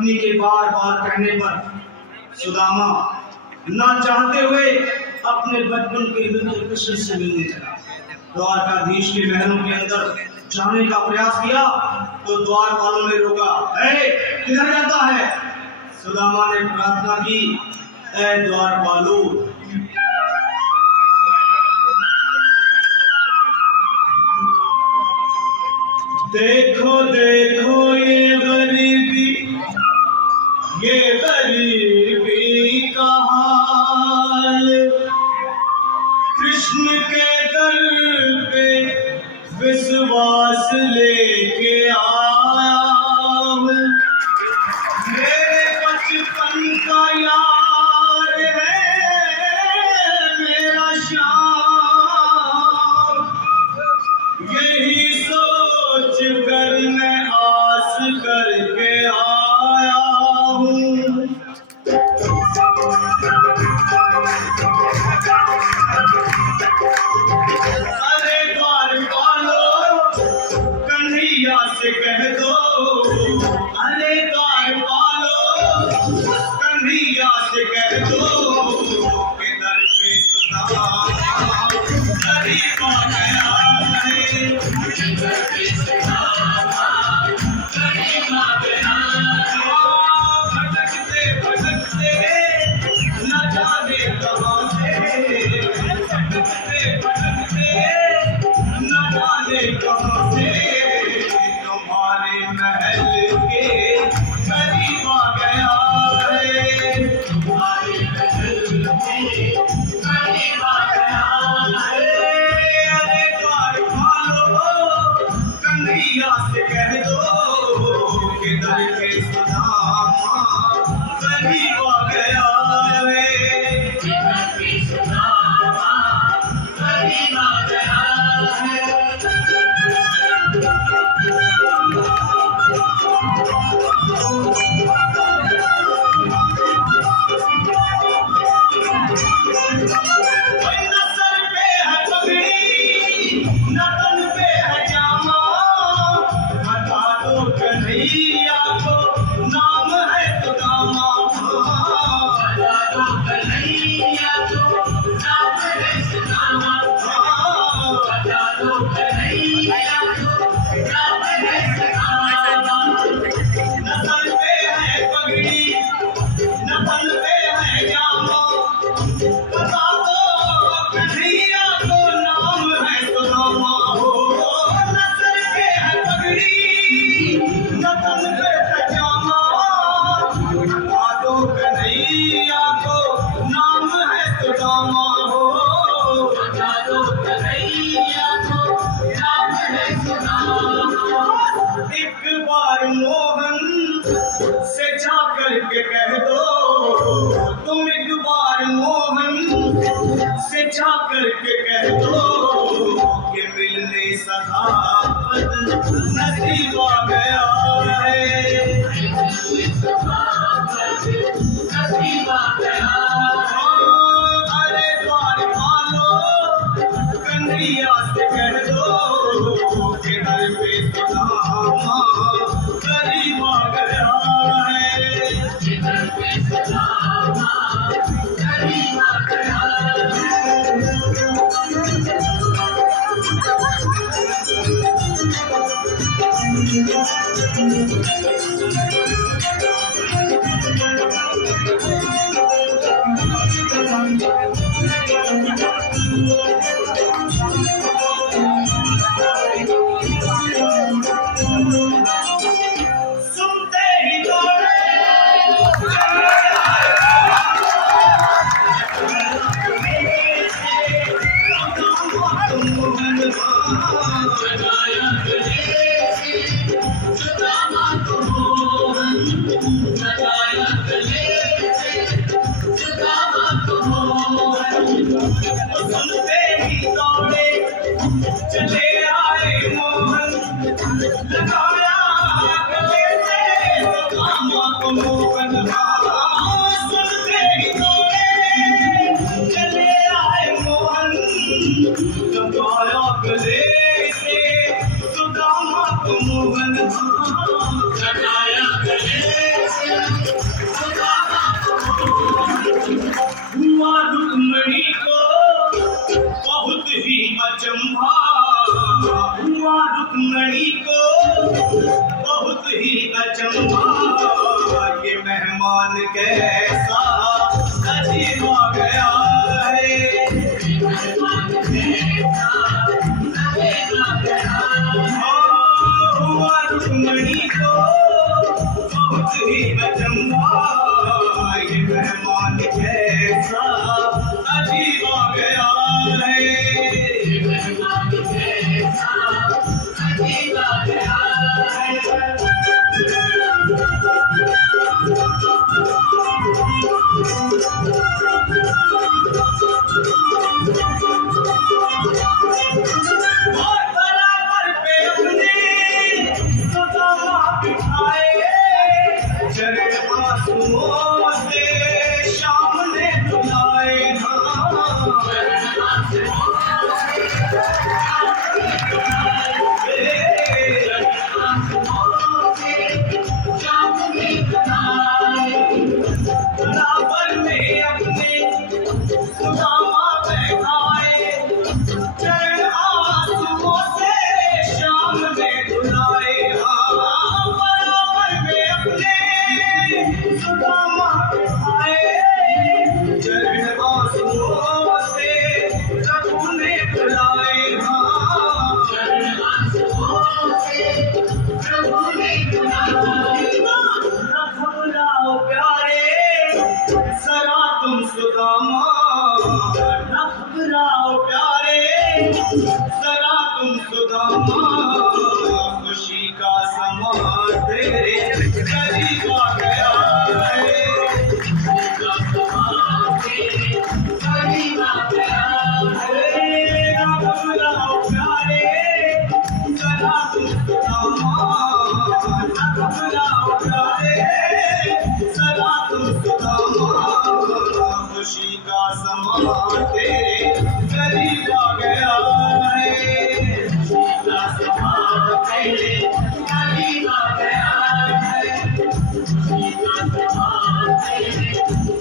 पत्नी के बार बार कहने पर सुदामा ना चाहते हुए अपने बचपन के मित्र कृष्ण से मिलने चला। द्वारकाधीश के महलों के अंदर जाने का प्रयास किया तो द्वारपालों ने रोका। किधर जाता है? सुदामा ने प्रार्थना की, ऐ द्वारपालों, देखो देखो ये गरीबी का हाल, कृष्ण के दर पे विश्वास लेके आया हूँ। मेरे बचपन का यार है मेरा श्याम, यही सोच कर मैं आस करके आया हूँ। अरे द्वारपालों, कन्हैया से कह दो, अरे द्वारपालों, कन्हैया से कह दो कि दर पे सुदामा गरीब आ गया है। भटकते भटकते न जाने कहाँ से, भटकते भटकते न जाने कहाँ से तुम्हारे महल के करीब आ गया है। तुम्हारे महल के करीब आ गया है। अरे द्वारपालों, कन्हैया से कह दो कि दर पे सुदामा गरीब आ गया है। दर पे सुदामा गरीब आ गया है। न सर पे है पगड़ी, न तन पे है जामा, बता दो कन्हैया को नाम है सुदामा। बता दो कन्हैया को नाम है सुदामा। बता दो कन्हैया को नाम है सुदामा। न सर पे है पगड़ी, न तन पे है जामा, बता दो कन्हैया को नाम है सुदामा। न सर पे है पगड़ी, न तन पे है जामा, बता दो कन्हैया को नाम है सुदामा। बता दो कन्हैया को नाम है सुदामा। एक बार मोहन से जा करके कह दो, तुम एक बार मोहन से जा करके कह दो कि मिलने सखावत नसीब आ गया है। नसीब आ गया है। अरे द्वारपालों, कन्हैया से कह दो कि दर पे सुदामा गरीब आ गया है। दर पे सुदामा गरीब आ गया है। हुआ रुक्मणी को बहुत ही अचंभा, हुआ रुक्मणी को बहुत ही अचंभा, ये मेहमान कैसा अजीब आ गया है, हुआ रुक्मणी को बहुत ही अचंभा, ये मेहमान कैसा अजीब आ गया है, मेहमान कैसा अजीब आ गया है। और बराबर पे अपने सुदामा बिठाए, चरण आंसुओं से शाम ने धुलाए, बराबर में अपने सुदामा बैठाए, चरण आंसुओं से शाम ने धुलाए, बराबर में अपने सुदामा बैठाए, चरण आंसुओं से प्रभु ने धुलाए, चरण आंसुओं से प्रभु ने धुलाए। न घबराओ प्यारे जरा तुम सुदामा, न घबराओ प्यारे जरा तुम सुदामा, खुशी का समा तेरे करीब आ गया है, खुशी का समा तेरे करीब आ गया है, न घबराओ प्यारे जरा तुम सुदामा, न घबराओ प्यारे जरा तुम सुदामा, खुशी का समा तेरे करीब आ गया है, खुशी का समा तेरे करीब आ गया है, खुशी का समा तेरे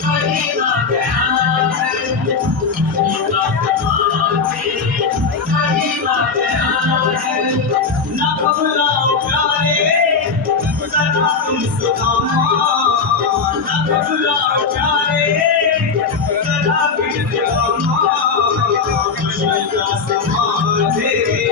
करीब आ गया है, खुशी का समा तेरे करीब आ गया है। न घबराओ प्यारे जरा तुम सुदामा, न घबराओ प्यारे जरा भी सुदामा, खुशी का समा तेरे